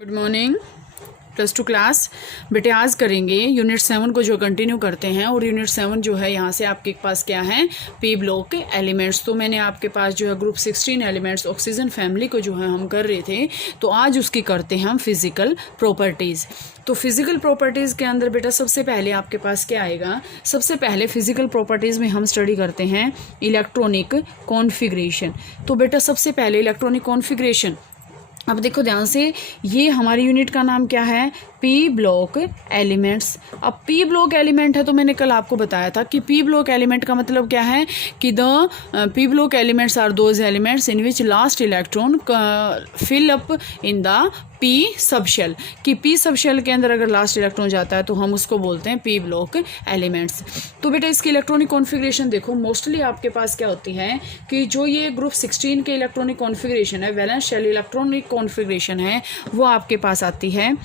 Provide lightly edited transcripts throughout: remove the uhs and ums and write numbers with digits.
Good morning +2 class. बेटे आज करेंगे यूनिट 7 को जो कंटिन्यू करते हैं। और यूनिट 7 जो है यहाँ से आपके पास क्या है, पी ब्लॉक के एलिमेंट्स। तो मैंने आपके पास जो है ग्रुप 16 एलिमेंट्स ऑक्सीजन फैमिली को जो है हम कर रहे थे, तो आज उसकी करते हैं हम फिजिकल प्रॉपर्टीज़। तो फिजिकल प्रॉपर्टीज़ के अंदर बेटा सबसे पहले आपके पास क्या आएगा, सबसे पहले फिजिकल प्रॉपर्टीज़ में हम स्टडी करते हैं इलेक्ट्रॉनिक कॉन्फ़िगरेशन। तो बेटा सबसे पहले इलेक्ट्रॉनिक कॉन्फ़िगरेशन, अब देखो ध्यान से, ये हमारी यूनिट का नाम क्या है, पी ब्लॉक एलिमेंट्स। अब पी ब्लॉक एलिमेंट है तो मैंने कल आपको बताया था कि पी ब्लॉक एलिमेंट का मतलब क्या है कि the P block elements are those elements in which last electron fill up in the P subshell. कि पी सबशेल के अंदर अगर लास्ट इलेक्ट्रॉन जाता है तो हम उसको बोलते हैं पी ब्लॉक एलिमेंट्स। तो बेटा इसकी इलेक्ट्रॉनिक कॉन्फ़िगरेशन देखो, मोस्टली आपके पास क्या होती है कि जो ये ग्रुप 16 के इलेक्ट्रॉनिक कॉन्फ़िगरेशन है, वैलेंस शेल इलेक्ट्रॉनिक कॉन्फ़िगरेशन है, वो आपके पास आती है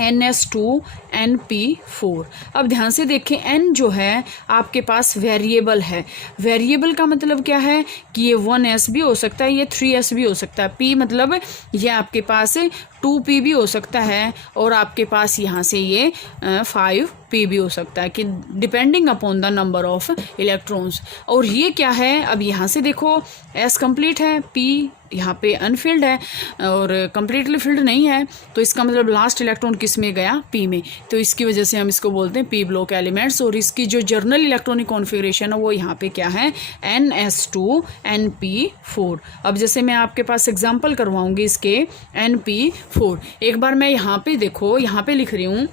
NS2NP4। अब ध्यान से देखें, N जो है आपके पास वेरिएबल है। वेरिएबल का मतलब क्या है कि ये 1s भी हो सकता है, ये 3s भी हो सकता है। P मतलब ये आपके पास 2p भी हो सकता है, और आपके पास यहाँ से ये 5p भी हो सकता है, कि depending upon the number of electrons. और ये क्या है, अब यहाँ से देखो s कंप्लीट है, p यहाँ पे अनफिल्ड है और कम्प्लीटली फिल्ड नहीं है, तो इसका मतलब लास्ट इलेक्ट्रॉन किस में गया, p में। तो इसकी वजह से हम इसको बोलते हैं पी ब्लॉक एलिमेंट्स। और इसकी जो जर्नल इलेक्ट्रॉनिक कॉन्फ़िगरेशन है वो यहाँ पे क्या है, NS2NP4। अब जैसे मैं आपके पास एग्जांपल करवाऊंगी इसके NP4। एक बार मैं यहाँ पे देखो, यहाँ पे लिख रही हूँ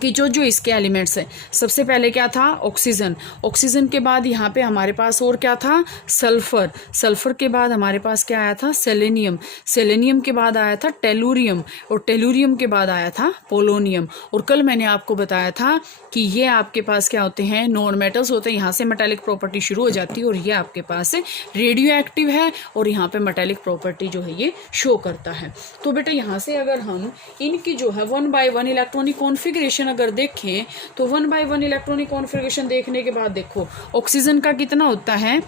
कि जो इसके एलिमेंट्स हैं, सबसे पहले क्या था, ऑक्सीजन। ऑक्सीजन के बाद यहाँ पे हमारे पास और क्या था, सल्फर। सल्फर के बाद हमारे पास क्या आया था, सेलेनियम। सेलेनियम के बाद आया था टेलुरियम, और टेलुरियम के बाद आया था पोलोनियम। और कल मैंने आपको बताया था कि ये आपके पास क्या होते हैं, नॉन मेटल्स होते हैं। यहाँ से मेटालिक प्रॉपर्टी शुरू हो जाती है, और ये आपके पास रेडियो एक्टिव है, और यहाँ पे मेटालिक प्रॉपर्टी जो है ये शो करता है। तो बेटा यहाँ से अगर हम इनकी जो है 1 बाय 1 इलेक्ट्रॉनिक कॉन्फ़िगरेशन अगर देखें, तो 1 बाय 1 इलेक्ट्रॉनिक कॉन्फ़िगरेशन देखने के बाद देखो ऑक्सीजन का कितना होता है,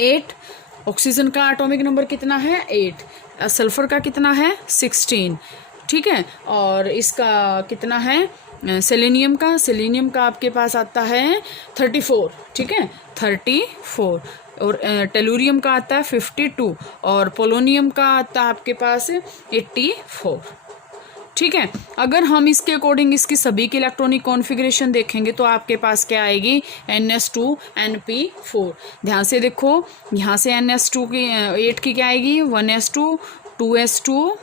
8। ऑक्सीजन का एटॉमिक नंबर कितना है, 8। सल्फर का कितना है, 16। ठीक है, और इसका कितना है, सेलेनियम का आपके पास आता है 34। ठीक है, 34। और टेलुरियम का आता है 52, और पोलोनियम का आता है आपके पास 84। ठीक है, अगर हम इसके अकॉर्डिंग इसकी सभी की इलेक्ट्रॉनिक कॉन्फ़िगरेशन देखेंगे तो आपके पास क्या आएगी, NS2NP4। ध्यान से देखो, यहाँ से NS2 की 8 की क्या आएगी, 1s2 2s2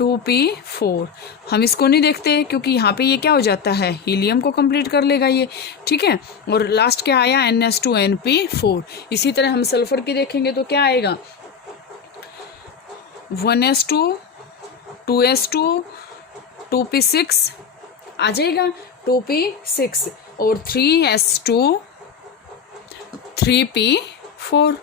2p4। हम इसको नहीं देखते क्योंकि यहाँ पे ये क्या हो जाता है, हीलियम को कंप्लीट कर लेगा ये। ठीक है, और लास्ट क्या आया, NS2NP4। इसी तरह हम सल्फर की देखेंगे तो क्या आएगा, 1s2 2s2 2p6 आ जाएगा, 2p6, और 3s2 3p4।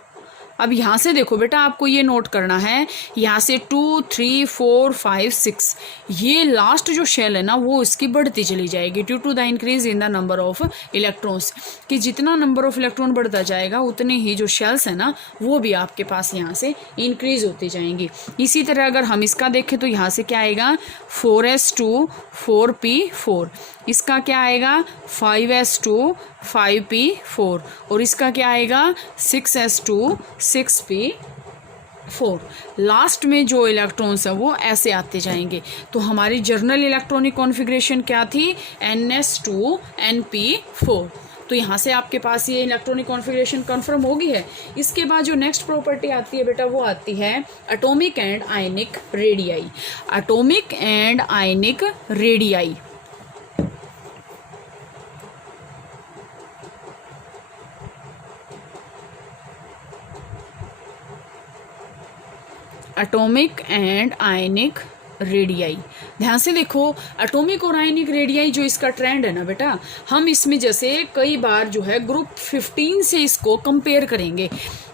अब यहाँ से देखो बेटा, आपको ये नोट करना है, यहाँ से 2 3 4 5 6, ये लास्ट जो शेल है ना वो इसकी बढ़ती चली जाएगी due to the increase in the number of electrons. कि जितना नंबर ऑफ इलेक्ट्रॉन बढ़ता जाएगा उतने ही जो शेल्स है ना वो भी आपके पास यहाँ से इंक्रीज होती जाएंगी। इसी तरह अगर हम इसका देखें तो यहाँ से क्या आएगा, 4s2 4p4। इसका क्या आएगा, 5s2 5p4, और इसका क्या आएगा, 6s2 6p4। लास्ट में जो इलेक्ट्रॉन्स हैं वो ऐसे आते जाएंगे। तो हमारी जर्नल इलेक्ट्रॉनिक कॉन्फ़िगरेशन क्या थी, NS2NP4। तो यहाँ से आपके पास ये इलेक्ट्रॉनिक कॉन्फ़िगरेशन कंफर्म हो गई है। इसके बाद जो नेक्स्ट प्रॉपर्टी आती है बेटा, वो आती है atomic and ionic radii. Atomic and ionic radii, atomic and ionic radii. ध्यान से देखो, एटॉमिक और आयनिक रेडियाई जो इसका ट्रेंड है ना बेटा, हम इसमें जैसे कई बार जो है ग्रुप 15 से इसको कंपेयर करेंगे,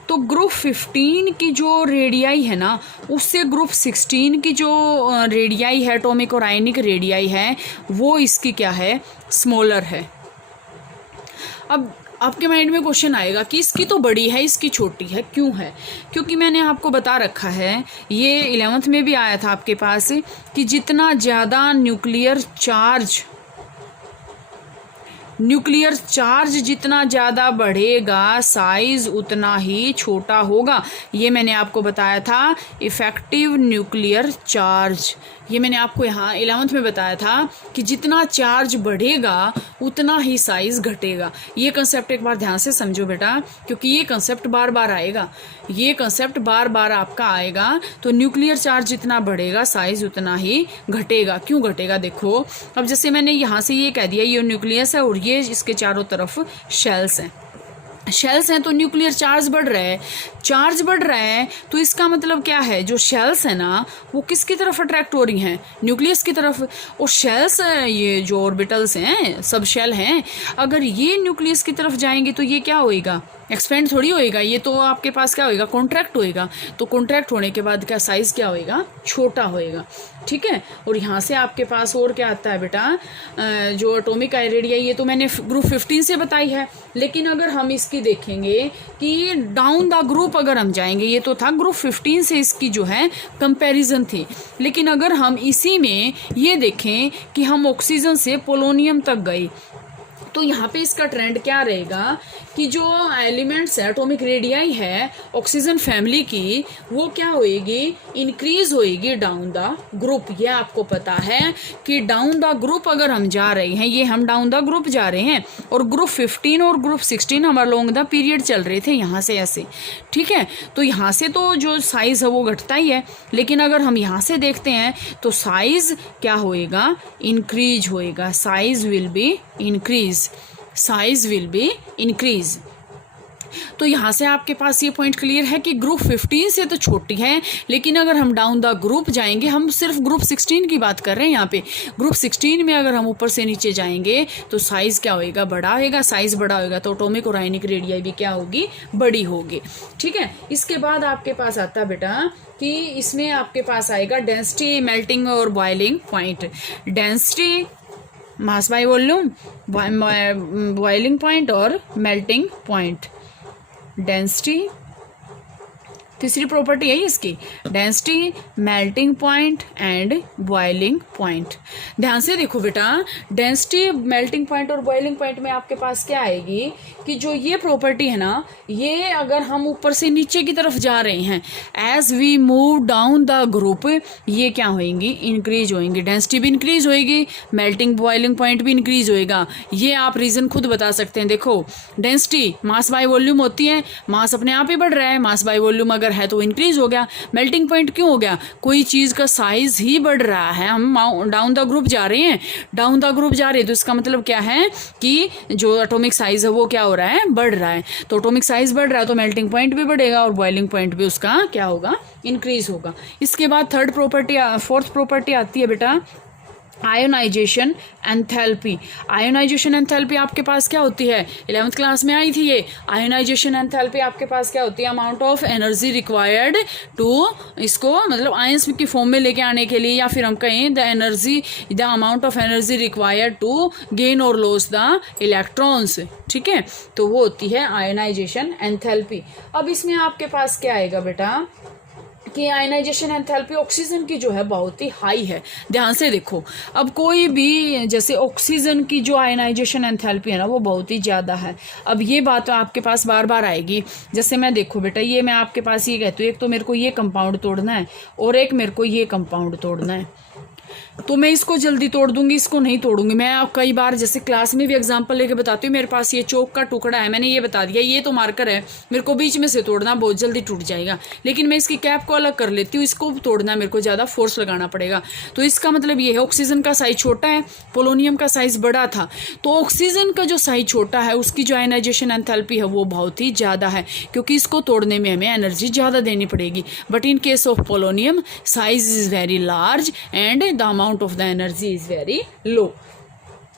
तो ग्रुप 15 की जो रेडियाई है ना उससे ग्रुप 16 की जो रेडियाई है, एटॉमिक और आयनिक रेडियाई है, वो इसकी क्या है, स्मॉलर है। अब आपके माइंड में क्वेश्चन आएगा कि इसकी तो बड़ी है, इसकी छोटी है, क्यों है? क्योंकि मैंने आपको बता रखा है, ये 11th में भी आया था आपके पास, कि जितना ज़्यादा न्यूक्लियर चार्ज जितना ज़्यादा बढ़ेगा, साइज उतना ही छोटा होगा। ये मैंने आपको बताया था इफ़ेक्टिव न्यूक्लियर चार्ज। ये मैंने आपको यहाँ 11th में बताया था कि जितना चार्ज बढ़ेगा उतना ही साइज़ घटेगा। ये कंसेप्ट एक बार ध्यान से समझो बेटा, क्योंकि ये कंसेप्ट बार बार आएगा, ये कंसेप्ट बार बार आपका आएगा। तो न्यूक्लियर चार्ज जितना बढ़ेगा, साइज़ उतना ही घटेगा। क्यों घटेगा? देखो, अब जैसे मैंने यहाँ से ये कह दिया, ये न्यूक्लियस है और ये इसके चारों तरफ शेल्स हैं। शेल्स हैं तो न्यूक्लियर चार्ज बढ़ रहा है, चार्ज बढ़ रहा है, तो इसका मतलब क्या है? जो शेल्स है ना, वो किसकी तरफ अट्रैक्ट हो रही हैं? न्यूक्लियस की तरफ। और शेल्स, ये जो ऑर्बिटल्स हैं, सब शेल हैं, अगर ये न्यूक्लियस की तरफ जाएंगे तो ये क्या होएगा? एक्सपेंड थोड़ी होएगा, ये तो आपके पास क्या होएगा? कॉन्ट्रैक्ट होएगा। तो कॉन्ट्रैक्ट होने के बाद क्या साइज़ क्या होएगा? छोटा होएगा। ठीक है। और यहाँ से आपके पास और क्या आता है बेटा? जो एटॉमिक रेडिया, ये तो मैंने ग्रुप 15 से बताई है, लेकिन अगर हम इसकी देखेंगे कि डाउन द ग्रुप अगर हम जाएंगे, ये तो था ग्रुप 15 से इसकी जो है कंपैरिजन थी, लेकिन अगर हम इसी में ये देखें कि हम ऑक्सीजन से पोलोनियम तक गए, तो यहाँ पे इसका ट्रेंड क्या रहेगा कि जो एलिमेंट्स है, एटॉमिक रेडियाई है ऑक्सीजन फैमिली की, वो क्या होएगी? इंक्रीज होएगी डाउन द ग्रुप। ये आपको पता है कि डाउन द ग्रुप अगर हम जा रहे हैं, ये हम डाउन द ग्रुप जा रहे हैं, और ग्रुप 15 और ग्रुप 16 हम अलोंग द पीरियड चल रहे थे यहाँ से ऐसे। ठीक है। तो यहाँ से तो जो साइज़ है वो घटता ही है, लेकिन अगर हम यहाँ से देखते हैं तो साइज़ क्या होएगा? इंक्रीज होएगा। Size will be increase. तो यहाँ से आपके पास ये पॉइंट क्लियर है कि ग्रुप 15 से तो छोटी है, लेकिन अगर हम डाउन द ग्रुप जाएंगे, हम सिर्फ ग्रुप 16 की बात कर रहे हैं यहाँ पे, ग्रुप 16 में अगर हम ऊपर से नीचे जाएंगे तो साइज़ क्या होएगा? बड़ा होएगा। साइज़ बड़ा होएगा तो एटॉमिक और आयनिक रेडियाई भी क्या होगी? बड़ी होगी। ठीक है। इसके बाद आपके पास आता बेटा कि इसमें आपके पास आएगा डेंसिटी, मेल्टिंग और boiling point. Density, mass by volume, boiling point और मेल्टिंग पॉइंट। डेंसिटी, तीसरी प्रॉपर्टी है इसकी, density, melting point and boiling point. ध्यान से देखो बेटा, डेंसिटी, मेल्टिंग पॉइंट और बॉइलिंग पॉइंट में आपके पास क्या आएगी कि जो ये प्रॉपर्टी है ना, ये अगर हम ऊपर से नीचे की तरफ जा रहे हैं, as we move down the group, ये क्या होएंगी? इंक्रीज होएंगी। डेंसिटी भी इंक्रीज होएगी, मेल्टिंग बॉइलिंग पॉइंट भी इंक्रीज होएगा। ये आप रीज़न खुद बता सकते हैं। देखो, डेंसिटी मास बाय वॉल्यूम होती है, मास अपने आप ही बढ़ रहा है, मास बाय वॉल्यूम अगर है तो इंक्रीज हो गया। मेल्टिंग पॉइंट क्यों हो गया? कोई चीज़ का साइज ही बढ़ रहा है, हम डाउन द ग्रुप जा रहे हैं, डाउन द ग्रुप जा रहे हैं, तो इसका मतलब क्या है कि जो एटॉमिक साइज है वो क्या हो रहा है? बढ़ रहा है। तो एटॉमिक साइज बढ़ रहा है तो मेल्टिंग पॉइंट भी बढ़ेगा और बॉइलिंग पॉइंट भी उसका क्या होगा? इंक्रीज होगा। इसके बाद फोर्थ प्रॉपर्टी आती है बेटा आयोनाइजेशन एंथैल्पी। आयोनाइजेशन एंथैल्पी आपके पास क्या होती है? 11th क्लास में आई थी ये। आयोनाइजेशन एंथैल्पी आपके पास क्या होती है? Amount of energy required to, इसको मतलब आयंस की फॉर्म में लेके आने के लिए, या फिर हम कहें the amount of energy required to gain और लॉस द इलेक्ट्रॉन्स। ठीक है। तो वो होती है आयोनाइजेशन एंथैल्पी। अब इसमें आपके पास क्या आएगा बेटा कि आयनाइजेशन एंथैल्पी ऑक्सीजन की जो है बहुत ही हाई है। ध्यान से देखो, अब कोई भी, जैसे ऑक्सीजन की जो आयनाइजेशन एंथैल्पी है ना, वो बहुत ही ज़्यादा है। अब ये बात आपके पास बार बार आएगी। जैसे मैं देखो बेटा, ये मैं आपके पास ये कहती हूँ, एक तो मेरे को ये कंपाउंड तोड़ना है और एक मेरे को ये कंपाउंड तोड़ना है, तो मैं इसको जल्दी तोड़ दूंगी, इसको नहीं तोड़ूंगी। मैं आप कई बार जैसे क्लास में भी एग्जांपल लेके बताती हूँ, मेरे पास ये चौक का टुकड़ा है, मैंने ये बता दिया ये तो मार्कर है, मेरे को बीच में से तोड़ना बहुत जल्दी टूट जाएगा, लेकिन मैं इसकी कैप को अलग कर लेती हूँ, इसको तोड़ना मेरे को ज़्यादा फोर्स लगाना पड़ेगा। तो इसका मतलब ये है ऑक्सीजन का साइज छोटा है, पोलोनियम का साइज बड़ा था। तो ऑक्सीजन का जो साइज छोटा है उसकी जो आयनाइजेशन एंथैल्पी है वो बहुत ही ज़्यादा है, क्योंकि इसको तोड़ने में हमें एनर्जी ज़्यादा देनी पड़ेगी। But in case of polonium size is very large and the amount of the energy is very low.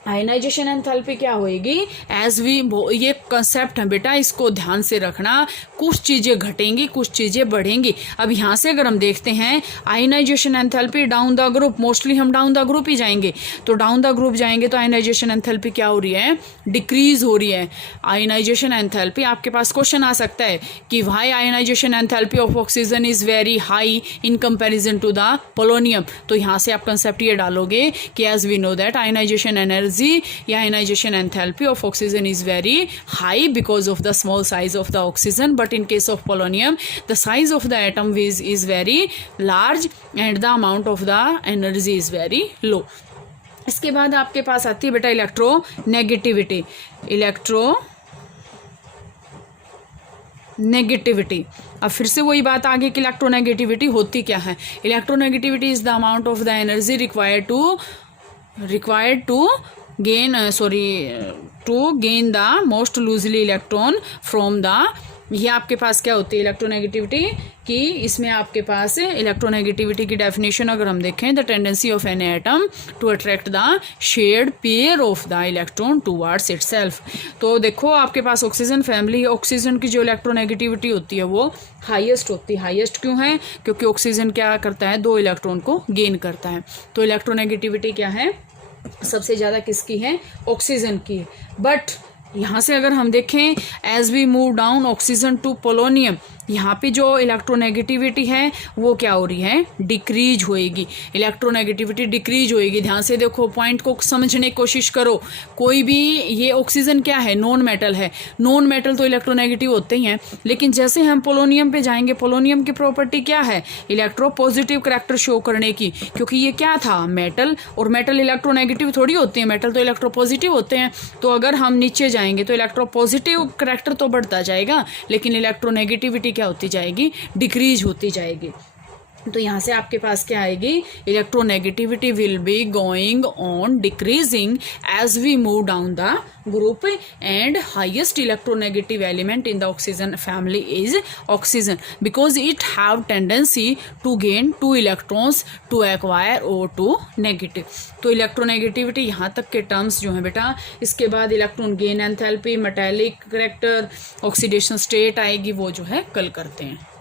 Ionisation enthalpy क्या होएगी, एज वी, ये कंसेप्ट है बेटा, इसको ध्यान से रखना, कुछ चीज़ें घटेंगी कुछ चीज़ें बढ़ेंगी। अब यहाँ से अगर हम देखते हैं ionisation enthalpy down the group, mostly हम डाउन द ग्रुप ही जाएंगे, तो डाउन द ग्रुप जाएंगे तो आयनाइजेशन एंथैल्पी क्या हो रही है, डिक्रीज हो रही है। आयनाइजेशन एंथैल्पी, आपके पास क्वेश्चन आ सकता है कि why ionisation enthalpy of oxygen is very high in comparison to the polonium. तो यहाँ से आप कंसेप्ट ये डालोगे कि as we know that ionisation energy या ionisation enthalpy of oxygen is very high because of the small size of the oxygen, but in case of polonium the size of the atom is very large and the amount of the energy is very low. इसके बाद आपके पास आती है बेटा electronegativity. Electronegativity, अब फिर से वही बात आगे कि इलेक्ट्रोनेगेटिविटी होती क्या है। Electronegativity is the amount of the energy required to gain the most loosely electron from the, ये आपके पास क्या होती है इलेक्ट्रोनेगेटिविटी की, इसमें आपके पास इलेक्ट्रोनेगेटिविटी की डेफिनेशन अगर हम देखें, the tendency of an atom to attract the shared pair of the electron towards itself. तो देखो आपके पास ऑक्सीजन फैमिली, ऑक्सीजन की जो इलेक्ट्रोनेगेटिविटी होती है वो हाईएस्ट होती है। हाईएस्ट क्यों है, क्योंकि ऑक्सीजन क्या करता है, 2 इलेक्ट्रॉन को गेन करता है। तो इलेक्ट्रोनेगेटिविटी क्या है, सबसे ज़्यादा किसकी है, ऑक्सीजन की। बट यहाँ से अगर हम देखें as we move down oxygen to polonium, यहाँ पे जो इलेक्ट्रोनेगेटिविटी है वो क्या हो रही है, डिक्रीज होएगी। इलेक्ट्रोनेगेटिविटी डिक्रीज होएगी। ध्यान से देखो, पॉइंट को समझने की कोशिश करो। कोई भी, ये ऑक्सीजन क्या है, नॉन मेटल है। नॉन मेटल तो इलेक्ट्रोनेगेटिव होते ही हैं, लेकिन जैसे हम पोलोनियम पे जाएंगे, पोलोनियम की प्रॉपर्टी क्या है, इलेक्ट्रो पॉजिटिव करैक्टर शो करने की, क्योंकि ये क्या था, मेटल, और मेटल इलेक्ट्रोनेगेटिव थोड़ी होते हैं, मेटल तो इलेक्ट्रो पॉजिटिव होते हैं। तो अगर हम नीचे जाएंगे तो इलेक्ट्रो पॉजिटिव करैक्टर तो बढ़ता जाएगा, लेकिन इलेक्ट्रोनेगेटिविटी क्या होती जाएगी, डिक्रीज होती जाएगी। तो यहाँ से आपके पास क्या आएगी, electronegativity will be going on decreasing as we move down the group, and highest electronegative element in the oxygen family is oxygen, because it have tendency to gain 2 electrons to acquire O2 negative. तो electronegativity यहाँ तक के terms जो है बेटा। इसके बाद electron gain enthalpy, metallic character, oxidation state आएगी, वो जो है कल करते हैं।